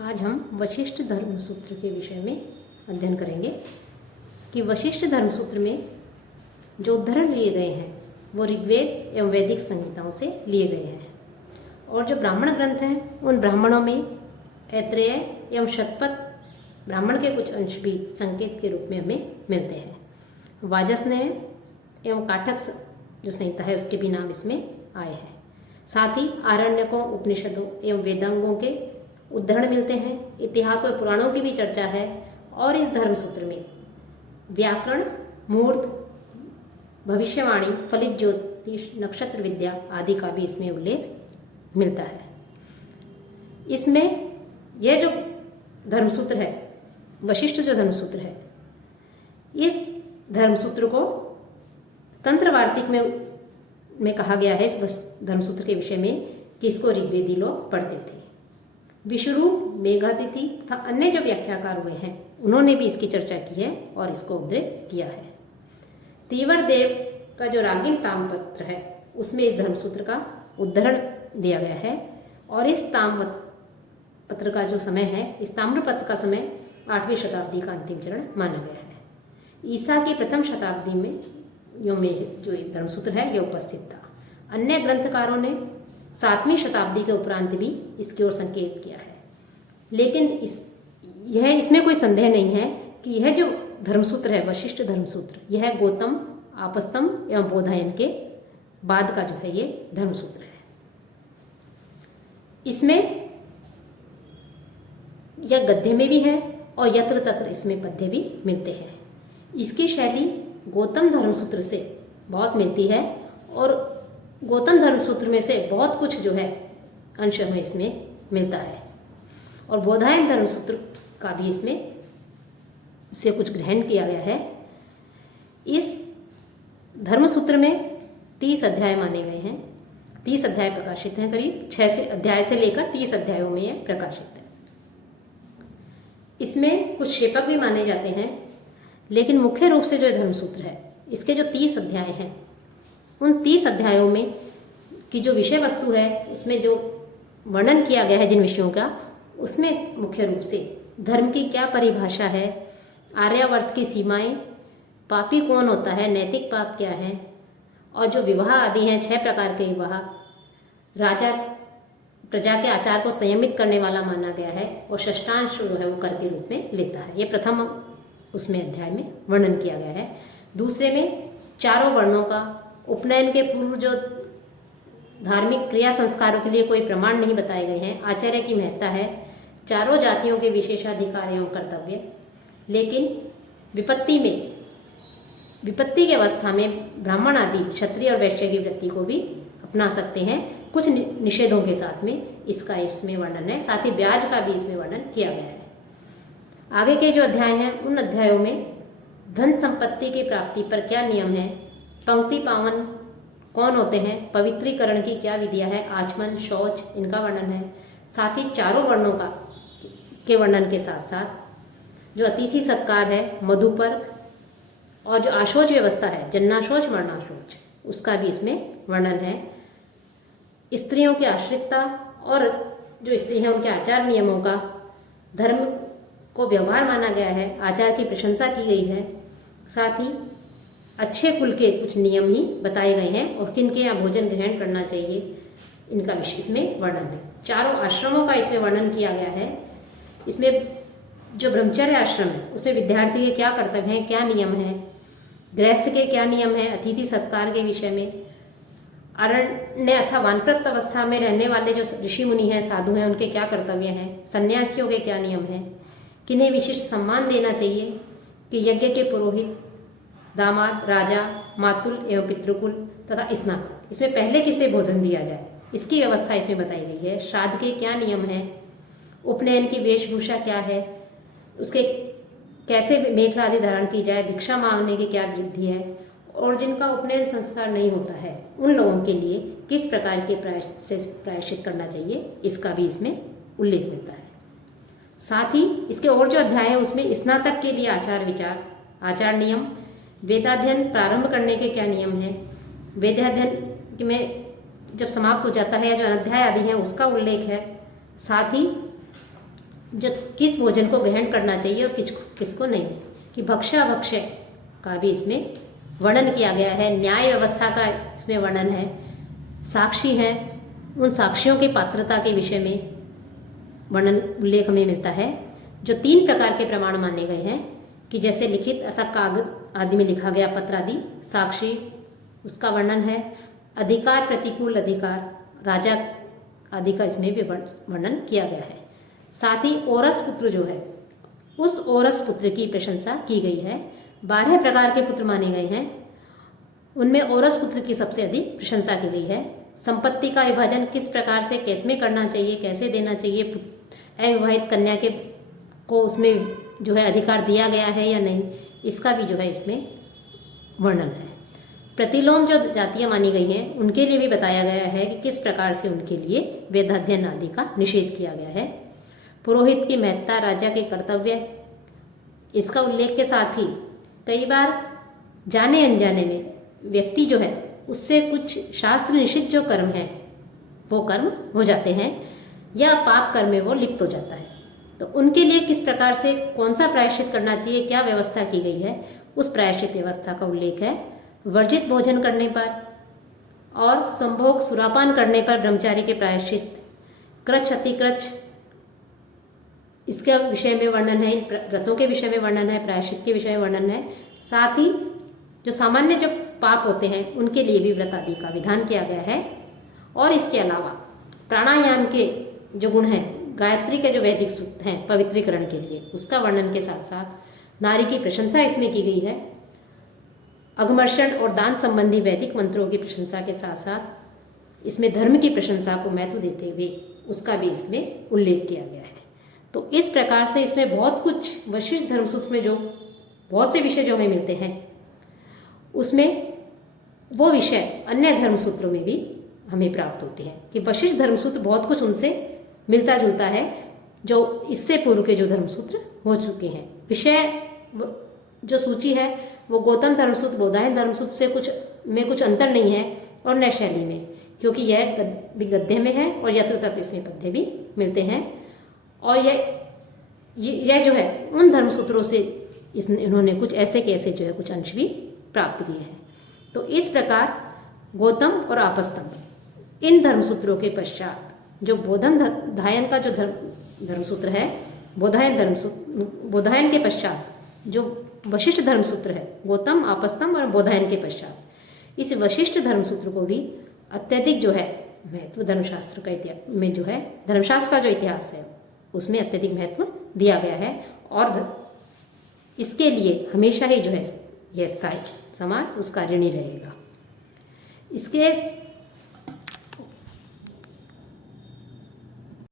आज हम वशिष्ठ धर्म सूत्र के विषय में अध्ययन करेंगे कि वशिष्ठ धर्म सूत्र में जो उद्धरण लिए गए हैं वो ऋग्वेद एवं वैदिक संहिताओं से लिए गए हैं और जो ब्राह्मण ग्रंथ हैं उन ब्राह्मणों में ऐत्रेय एवं शतपथ ब्राह्मण के कुछ अंश भी संकेत के रूप में हमें मिलते हैं। वाजसनेय एवं काठक जो संहिता है उसके भी नाम इसमें आए हैं। साथ ही आरण्यकों, उपनिषदों एवं वेदांगों के उद्धरण मिलते हैं। इतिहास और पुराणों की भी चर्चा है और इस धर्म सूत्र में व्याकरण, मुहूर्त, भविष्यवाणी, फलित ज्योतिष, नक्षत्र विद्या आदि का भी इसमें उल्लेख मिलता है। इसमें यह जो धर्मसूत्र है, वशिष्ठ जो धर्मसूत्र है, इस धर्मसूत्र को तंत्र वार्तिक में कहा गया है इस धर्मसूत्र के विषय में कि इसको ऋग्वेदी लोग पढ़ते थे। विश्वरूप, मेघातिथि तथा अन्य जो व्याख्याकार हुए हैं उन्होंने भी इसकी चर्चा की है और इसको उद्धृत किया है। तीवर देव का जो रागिम ताम्रपत्र है उसमें इस धर्मसूत्र का उद्धरण दिया गया है और इस ताम्रपत्र का जो समय है, इस ताम्रपत्र का समय 8वीं शताब्दी का अंतिम चरण माना गया है। ईसा की प्रथम शताब्दी में जो धर्मसूत्र है यह उपस्थित था। अन्य ग्रंथकारों ने 7वीं शताब्दी के उपरांत भी इसकी ओर संकेत किया है, लेकिन इसमें कोई संदेह नहीं है कि यह जो धर्मसूत्र है, वशिष्ठ धर्मसूत्र, यह गौतम, आपस्तम एवं बोधायन के बाद का जो है ये धर्मसूत्र है। इसमें यह गद्य में भी है और यत्र तत्र इसमें पद्य भी मिलते हैं। इसकी शैली गौतम धर्मसूत्र से बहुत मिलती है और गौतम धर्मसूत्र में से बहुत कुछ जो है अंश हमें इसमें मिलता है और बोधायन धर्मसूत्र का भी इसमें से कुछ ग्रहण किया गया है। इस धर्मसूत्र में 30 अध्याय माने गए हैं। 30 अध्याय प्रकाशित हैं, करीब 6 अध्याय से लेकर 30 अध्यायों में यह प्रकाशित है। इसमें कुछ शेपक भी माने जाते हैं, लेकिन मुख्य रूप से जो धर्मसूत्र है इसके जो 30 अध्याय हैं उन 30 अध्यायों में की जो विषय वस्तु है, उसमें जो वर्णन किया गया है जिन विषयों का, उसमें मुख्य रूप से धर्म की क्या परिभाषा है, आर्यावर्त की सीमाएं, पापी कौन होता है, नैतिक पाप क्या है, और जो विवाह आदि हैं 6 प्रकार के विवाह, राजा प्रजा के आचार को संयमित करने वाला माना गया है और षष्ठांश जो है वो कर के रूप में लेता है। ये प्रथम उसमें अध्याय में वर्णन किया गया है। दूसरे में चारों वर्णों का उपनयन के पूर्व जो धार्मिक क्रिया संस्कारों के लिए कोई प्रमाण नहीं बताए गए हैं, आचार्य की महत्ता है, चारों जातियों के विशेषाधिकार एवं कर्तव्य, लेकिन विपत्ति की अवस्था में ब्राह्मण आदि क्षत्रिय और वैश्य की वृत्ति को भी अपना सकते हैं, कुछ निषेधों के साथ में इसका इसमें वर्णन है। साथ ही ब्याज का भी इसमें वर्णन किया गया है। आगे के जो अध्याय हैं उन अध्यायों में धन संपत्ति की प्राप्ति पर क्या नियम है, पंक्ति पावन कौन होते हैं, पवित्रीकरण की क्या विधियां है, आचमन, शौच, इनका वर्णन है। साथ ही चारों वर्णों के वर्णन के साथ साथ जो अतिथि सत्कार है, मधुपर्क और जो आशोच व्यवस्था है, जन्नाशोच, मरणाशोच, उसका भी इसमें वर्णन है। स्त्रियों की आश्रितता और जो स्त्री हैं उनके आचार नियमों का, धर्म को व्यवहार माना गया है, आचार की प्रशंसा की गई है। साथ ही अच्छे कुल के कुछ नियम ही बताए गए हैं और किनके यहाँ भोजन ग्रहण करना चाहिए, इनका विषय इसमें वर्णन है। चारों आश्रमों का इसमें वर्णन किया गया है। इसमें जो ब्रह्मचर्य आश्रम है उसमें विद्यार्थी के क्या कर्तव्य हैं, क्या नियम है, गृहस्थ के क्या नियम है, अतिथि सत्कार के विषय में, अरण्य अथवा वानप्रस्थ अवस्था में रहने वाले जो ऋषि मुनि हैं, साधु हैं, उनके क्या कर्तव्य हैं, सन्यासियों के क्या नियम हैं, किन्हें विशिष्ट सम्मान देना चाहिए, कि यज्ञ के पुरोहित, दामाद, राजा, मातुल एवं पितृकुल तथा स्नातक, इसमें पहले किसे भोजन दिया जाए, इसकी व्यवस्था इसमें बताई गई है। श्राद्ध के क्या नियम है, उपनयन की वेशभूषा क्या है, उसके कैसे मेखला आदि धारण की जाए, भिक्षा मांगने की क्या विधि है, और जिनका उपनयन संस्कार नहीं होता है उन लोगों के लिए किस प्रकार के प्रायश्चित करना चाहिए, इसका भी इसमें उल्लेख मिलता है। साथ ही इसके और जो अध्याय है उसमें स्नातक के लिए आचार विचार, आचार नियम, वेदाध्ययन प्रारंभ करने के क्या नियम है, वेदाध्ययन में जब समाप्त हो जाता है या जो अनध्याय आदि है उसका उल्लेख है। साथ ही जो किस भोजन को ग्रहण करना चाहिए और किसको नहीं, कि भक्ष्य का भी इसमें वर्णन किया गया है। न्याय व्यवस्था का इसमें वर्णन है। साक्षी हैं, उन साक्षियों की पात्रता के विषय में वर्णन उल्लेख हमें मिलता है। जो 3 प्रकार के प्रमाण माने गए हैं, कि जैसे लिखित अर्थात कागज आदि में लिखा गया पत्र आदि, साक्षी उसका वर्णन है। अधिकार प्रतिकूल अधिकार, राजा आदि का इसमें भी वर्णन किया गया है। साथ ही ओरस पुत्र जो है, उस ओरस पुत्र की प्रशंसा की गई है। 12 प्रकार के पुत्र माने गए हैं, उनमें ओरस पुत्र की सबसे अधिक प्रशंसा की गई है। संपत्ति का विभाजन किस प्रकार से कैसे करना चाहिए, कैसे देना चाहिए, अविवाहित कन्या के को उसमें जो है अधिकार दिया गया है या नहीं, इसका भी जो है इसमें वर्णन है। प्रतिलोम जो जातियां मानी गई हैं, उनके लिए भी बताया गया है कि किस प्रकार से उनके लिए वेदाध्ययन आदि का निषेध किया गया है। पुरोहित की महत्ता, राजा के कर्तव्य, इसका उल्लेख के साथ ही कई बार जाने अनजाने में व्यक्ति जो है उससे कुछ शास्त्र निषिद्ध जो कर्म है वो कर्म हो जाते हैं, या पाप कर्म में वो लिप्त हो जाता है। तो उनके लिए किस प्रकार से कौन सा प्रायश्चित करना चाहिए, क्या व्यवस्था की गई है, उस प्रायश्चित व्यवस्था का उल्लेख है। वर्जित भोजन करने पर और संभोग सुरापान करने पर ब्रह्मचारी के प्रायश्चित, कृच्छ अतिकृच्छ इसके विषय में वर्णन है, व्रतों के विषय में वर्णन है, प्रायश्चित के विषय में वर्णन है। साथ ही जो सामान्य जो पाप होते हैं उनके लिए भी व्रत आदि का विधान किया गया है। और इसके अलावा प्राणायाम के जो गुण हैं, गायत्री के जो वैदिक सूक्त हैं पवित्रीकरण के लिए, उसका वर्णन के साथ साथ नारी की प्रशंसा इसमें की गई है। अघमर्षण और दान संबंधी वैदिक मंत्रों की प्रशंसा के साथ साथ इसमें धर्म की प्रशंसा को महत्व देते हुए उसका भी इसमें उल्लेख किया गया है। तो इस प्रकार से इसमें बहुत कुछ वशिष्ठ धर्मसूत्र में जो बहुत से विषय जो हमें मिलते हैं, उसमें वो विषय अन्य धर्मसूत्रों में भी हमें प्राप्त होते हैं, कि वशिष्ठ धर्मसूत्र बहुत कुछ उनसे मिलता जुलता है जो इससे पूर्व के जो धर्मसूत्र हो चुके हैं। विषय जो सूची है वो गौतम धर्मसूत्र, बोधायन धर्मसूत्र से कुछ अंतर नहीं है, और न शैली में, क्योंकि यह भी गद्य में है और यत्र तत्र इसमें पद्य भी मिलते हैं। और यह जो है उन धर्मसूत्रों से इन्होंने कुछ ऐसे के ऐसे जो है कुछ अंश भी प्राप्त किए हैं। तो इस प्रकार गौतम और आपस्तंभ इन धर्मसूत्रों के पश्चात जो बोधायन का जो धर्मसूत्र है, बोधायन के पश्चात जो वशिष्ठ धर्मसूत्र है, गौतम, आपस्तंभ और बोधायन के पश्चात इस वशिष्ठ धर्मसूत्र को भी अत्यधिक जो है महत्व धर्मशास्त्र का इतिहास में जो है, धर्मशास्त्र का जो इतिहास है उसमें अत्यधिक महत्व दिया गया है। और इसके लिए हमेशा ही जो है यह समाज उसका ऋणी रहेगा। इसके